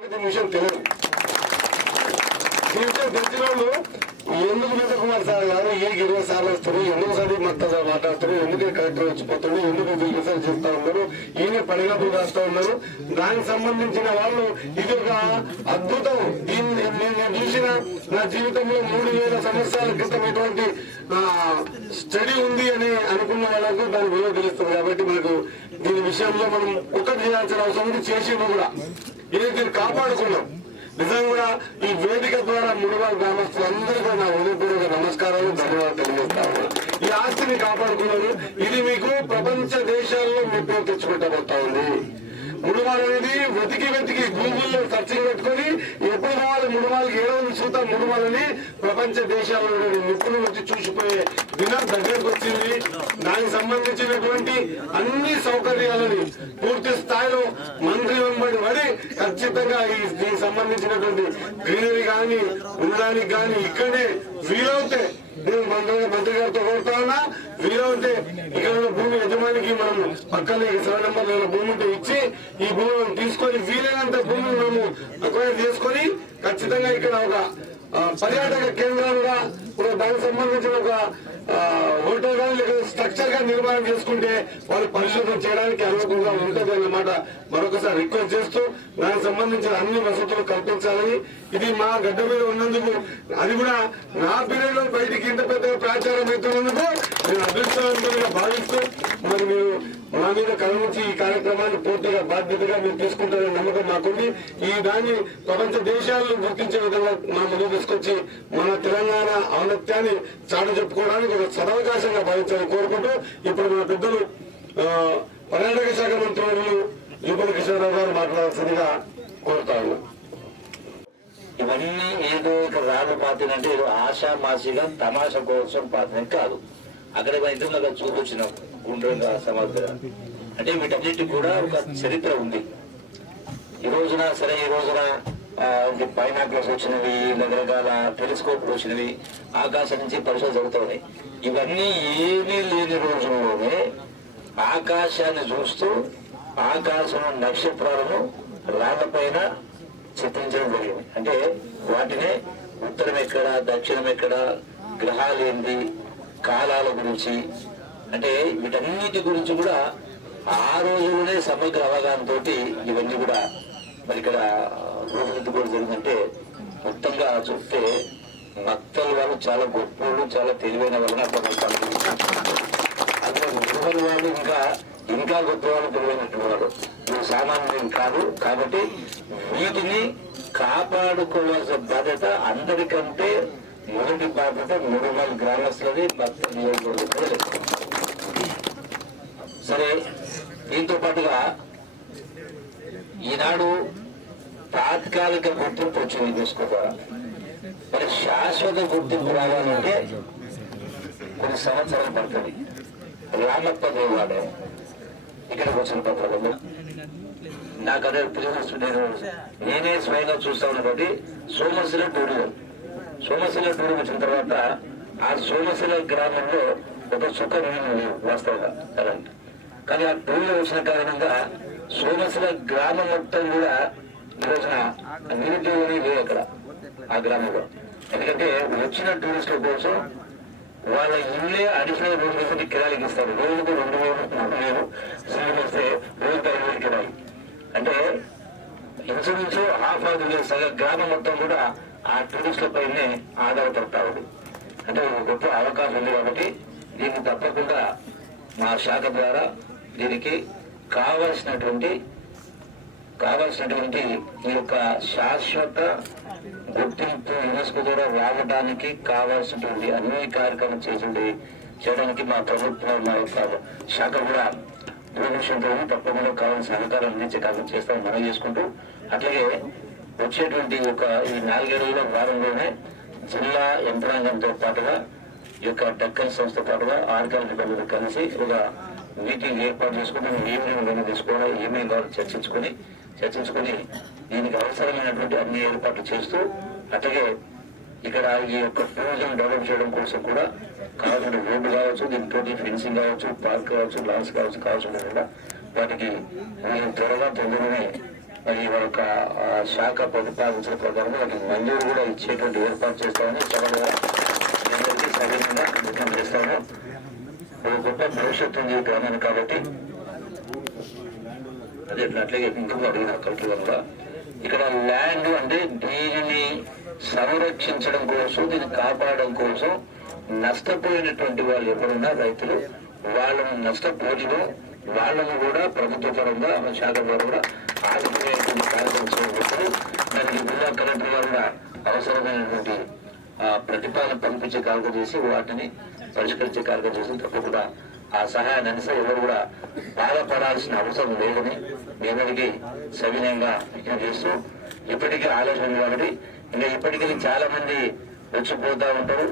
దీని విషయం తెలియదు. దీంట్లో తెలిసిన వాళ్ళు ఎందుకు మీద కుమార్ సార్ గారు ఈ ఇరవై సార్లు వస్తారు ఎందుకు సార్ మద్దతు మాట్లాడుతారు ఎందుకు కలెక్టర్ వచ్చిపోతాడు ఎందుకు వీళ్ళు రిసర్చ్ చేస్తా ఉన్నారు? ఈయన పనిగతులు రాస్తా ఉన్నారు? దానికి సంబంధించిన వాళ్ళు ఇది ఒక అద్భుతం. దీన్ని నేను చూసిన నా జీవితంలో మూడు వేల సంవత్సరాల క్రితం ఎటువంటి స్టడీ ఉంది అని అనుకున్న వాళ్ళకు దాని విలువ తెలుస్తుంది. కాబట్టి మనకు దీని విషయంలో మనం ఒకటి చేయాల్సిన అవసరం ఉంది. చేసిండు కూడా. ఇది దీన్ని కాపాడుకున్నాం నిజంగా కూడా ఈ వేదిక ద్వారా మునుగోలు గ్రామస్తులందరికీ నా హృదయపూర్వక నమస్కారాలు ధన్యవాదాలు తెలియజేస్తాను. ఈ ఆస్తిని కాపాడుకున్నారు. ఇది మీకు ప్రపంచ దేశాల్లో మెప్పు తెచ్చుకుంటబోతా ఉంది. అనేది వెతికి వెతికి గూగుల్లో సర్చింగ్ పెట్టుకొని ఎప్పుడు కావాలి ముడుమాలకి ఏడో చూద్దాం. మునుగోలని ప్రపంచ దేశాల్లో నిపుణులు వచ్చి చూసిపోయే దినం దగ్గరకు వచ్చింది. దానికి సంబంధించినటువంటి అన్ని సౌకర్యాలని పూర్తి స్థాయిలో మంత్రి వెంబడి ఖచ్చితంగా ఈ దీనికి సంబంధించినటువంటి గ్రీనరీ కానీ ఉండడానికి కానీ ఇక్కడే వీలవుతే నేను మంత్రి మంత్రి గారితో కోరుతా ఉన్నా. వీలవుతే ఇక్కడ ఉన్న భూమి యజమానికి మనం పక్కన సెవెన్ నెంబర్ భూమి ఉంటే ఇచ్చి ఈ భూమిని తీసుకొని వీలైనంత భూమిని మనము అక్వైర్ చేసుకొని ఖచ్చితంగా ఇక్కడ ఒక పర్యాటక కేంద్రంగా దానికి సంబంధించిన ఒక నిర్మాణం చేసుకుంటే వాళ్ళు పరిశోధన చేయడానికి అనుకూలంగా ఉంటుంది అన్నమాట మరొకసారి రిక్వెస్ట్ చేస్తూ దానికి సంబంధించిన అన్ని వసతులు కల్పించాలని ఇది మా గడ్డ మీద ఉన్నందుకు అది కూడా నా పీరియడ్లో బయటికి ఇంత పెద్ద ప్రాచారం అవుతున్నందుకు నేను అదృష్టవంతంగా భావిస్తూ మరి మీరు మా మీద కలవచ్చి ఈ కార్యక్రమాన్ని పూర్తిగా బాధ్యతగా మీరు తీసుకుంటారనే నమ్మకం మాకుంది. ఈ దాన్ని ప్రపంచ దేశాలను గుర్తించే విధంగా మా ముందు తీసుకొచ్చి మన తెలంగాణ ఔన్నత్యాన్ని చాటు చెప్పుకోవడానికి ఒక సదవకాశంగా భావించాలని కోరుకుంటూ ఇప్పుడు మన పెద్దలు ఆ, పర్యాటక శాఖ మంత్రులు యువకుల కిషోరరావు గారు మాట్లాడాల్సిందిగా కోరుతాను ఇవన్నీ ఏదో ఒక రాళ్ళు పాతినంటే ఏదో ఆశామాసిగా తమాష కోసం పాతిన కాదు. అక్కడ ఇంతగా చూపొచ్చిన గుండ్రంగా సముద్రం అంటే వీటన్నిటి కూడా ఒక చరిత్ర ఉంది. ఈ రోజున సరే ఈ రోజున పైనాక్లస్ వచ్చినవి రకరకాల టెలిస్కోప్లు వచ్చినవి ఆకాశం నుంచి పరిశోధన జరుగుతున్నాయి ఇవన్నీ ఏమీ లేని రోజుల్లోనే ఆకాశాన్ని చూస్తూ ఆకాశం నక్షత్రాలను రాళ్ళపైన చిత్రించడం జరిగింది. అంటే వాటినే ఉత్తరం ఎక్కడ దక్షిణం ఎక్కడ గ్రహాలు ఏంటి కాలాల గురించి అంటే వీటన్నిటి గురించి కూడా ఆ రోజులోనే సమగ్ర అవగాహనతో ఇవన్నీ కూడా మరి ఇక్కడ రూపుదిద్దుకోవడం జరిగిందంటే మొత్తంగా చూస్తే భక్తుల వాళ్ళు చాలా గొప్ప చాలా తెలివైన వాళ్ళని నాకు అందులో వాళ్ళు ఇంకా ఇంకా గొప్ప వాళ్ళు తెలివైనటువంటి వాళ్ళు. వీళ్ళు సామాన్యం కాదు కాబట్టి వీటిని కాపాడుకోవాల్సిన బాధ్యత అందరికంటే మొదటి బాధ్యత మూడుమల్ గ్రామస్తులది భక్త నియోజకవర్గ ప్రజలు. సరే దీంతో పాటుగా ఈనాడు తాత్కాలిక గుర్తింపు వచ్చింది తీసుకోవాలి మరి శాశ్వత గుర్తింపు రావాలంటే కొన్ని సంవత్సరాలు పడుతుంది. రామప్ప దేవాలయం ఇక్కడికి వచ్చిన పత్రాలు నాకు అదే ప్రియ- నేను నేనే స్వయంగా చూస్తా ఉన్నటువంటి సోమశిల టూరిజం. సోమశిల టూరిజం వచ్చిన తర్వాత ఆ సోమశిల గ్రామంలో ఒక సుఖం వాస్తవంగా కానీ ఆ టూరిజం వచ్చిన కారణంగా సోమశిల గ్రామం మొత్తం కూడా ఈరోజున రోజున నిరుద్యోగం లేదు అక్కడ ఆ గ్రామంలో. ఎందుకంటే వచ్చిన టూరిస్టుల కోసం వాళ్ళ ఇల్లే అడిషనల్ రూమ్ వేసి కిరాయికి ఇస్తారు. రోజుకు రెండు వేలు మూడు వేలు సీఎం వస్తే రోజుకు ఐదు వేలు కిరాయి. అంటే ఇంచుమించు హాఫ్ ఆఫ్ సగం గ్రామం మొత్తం కూడా ఆ టూరిస్టుల పైనే ఆధారపడతా ఉంది. అంటే ఒక గొప్ప అవకాశం ఉంది కాబట్టి దీన్ని తప్పకుండా మా శాఖ ద్వారా దీనికి కావలసినటువంటి కావలసినటువంటి ఈ యొక్క శాశ్వత గుర్తింపు యునెస్కో ద్వారా రావడానికి కావాల్సినటువంటి అన్ని కార్యక్రమం చేసింది చేయడానికి మా ప్రభుత్వం మా యొక్క శాఖ కూడా దూరదర్శన్తో తప్పకుండా కావాల్సిన సహకారం అందించే కార్యక్రమం చేస్తామని మనం చేసుకుంటూ అట్లాగే వచ్చేటువంటి ఒక ఈ నాలుగేళ్ళ వారంలోనే జిల్లా యంత్రాంగంతో పాటుగా ఈ యొక్క డక్కన్ సంస్థ పాటుగా ఆర్గానిక్ కలిసి ఒక మీటింగ్ ఏర్పాటు చేసుకుని ఏమేమి నిర్ణయం తీసుకోవాలి ఏమేమి కావాలో చర్చించుకొని చర్చించుకొని దీనికి అవసరమైనటువంటి అన్ని ఏర్పాట్లు చేస్తూ అట్లాగే ఇక్కడ ఈ యొక్క టూరిజం డెవలప్ చేయడం కోసం కూడా కావాల్సిన రోడ్డు కావచ్చు దీంతో ఫెన్సింగ్ కావచ్చు పార్క్ కావచ్చు లాన్స్ కావచ్చు కావాల్సిన కూడా వాటికి మేము త్వరగా తొందరనే మరి మరొక శాఖ ప్రతిపాదించిన ప్రకారం వాటికి మంజూరు కూడా ఇచ్చేటువంటి ఏర్పాటు చేస్తామని చాలా అందరికీ సవినంగా విజ్ఞప్తి చేస్తాము ఒక గొప్ప భవిష్యత్తు ఉంది గ్రామాన్ని కాబట్టి. అదే అట్లాగే ఇంకొక అడిగిన కలెక్టర్ వల్ల కూడా ఇక్కడ ల్యాండ్ అంటే దీనిని సంరక్షించడం కోసం దీన్ని కాపాడడం కోసం నష్టపోయినటువంటి వాళ్ళు ఎవరున్నా రైతులు వాళ్ళను నష్టపోయిన వాళ్ళను కూడా ప్రభుత్వ పరంగా మన శాఖ ద్వారా కూడా ఆదుకునేటువంటి కార్యక్రమం చేపట్టారు దానికి జిల్లా కలెక్టర్ గారు కూడా అవసరమైనటువంటి ఆ ప్రతిపాదన పంపించే కార్యక్రమం చేసి వాటిని పరిష్కరించే కార్యక్రమం చేసి తప్పకుండా ఆ సహాయాన్ని అందిస్తే ఎవరు కూడా బాధపడాల్సిన అవసరం లేదని మీ అందరికీ సవినయంగా విజ్ఞప్తి చేస్తూ ఇప్పటికీ ఆలోచన కాబట్టి ఇంకా ఇప్పటికీ చాలా మంది వచ్చిపోతూ ఉంటారు.